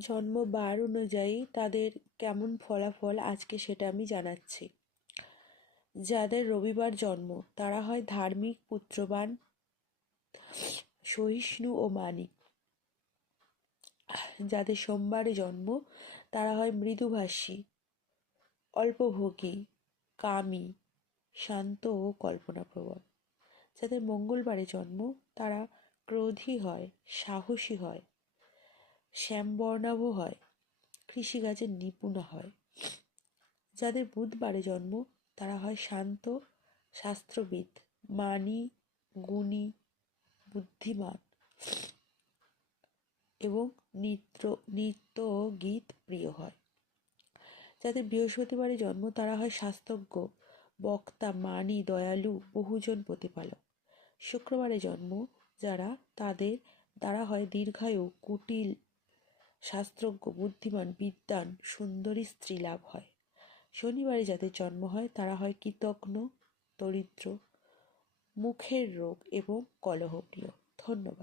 জন্ম বার অনুযায়ী তাদের কেমন ফলাফল আজকে সেটা আমি জানাচ্ছি। যাদের রবিবার জন্ম তারা হয় ধার্মিক, পুত্রবান, সহিষ্ণু ও মানিক। যাদের সোমবারে জন্ম তারা হয় মৃদুভাষী, অল্পভোগী, কামী, শান্ত ও কল্পনাপ্রবণ। যাদের মঙ্গলবারে জন্ম তারা ক্রোধী হয়, সাহসী হয়, শ্যামবর্ণাভ হয়, কৃষিকাজে নিপুণ হয়। যাদের বুধবারে জন্ম তারা হয় শান্ত, শাস্ত্রবিদ, মানী, গুণী, বুদ্ধিমান এবং নৃত্য ও গীত প্রিয় হয়। যাদের বৃহস্পতিবারে জন্ম তারা হয় শাস্ত্রজ্ঞ, বক্তা, মানী, দয়ালু, বহুজন প্রতিপালক। শুক্রবারে জন্ম যারা তারা হয় দীর্ঘায়ু, কুটিল, শাস্ত্রজ্ঞ, বুদ্ধিমান, বিদ্বান, সুন্দরী স্ত্রী লাভ হয়। শনিবারে যাদের জন্ম হয় তারা হয় কৃতঘ্ন, দরিদ্র, মুখের রোগ এবং কলহপ্রিয়। ধন্যবাদ।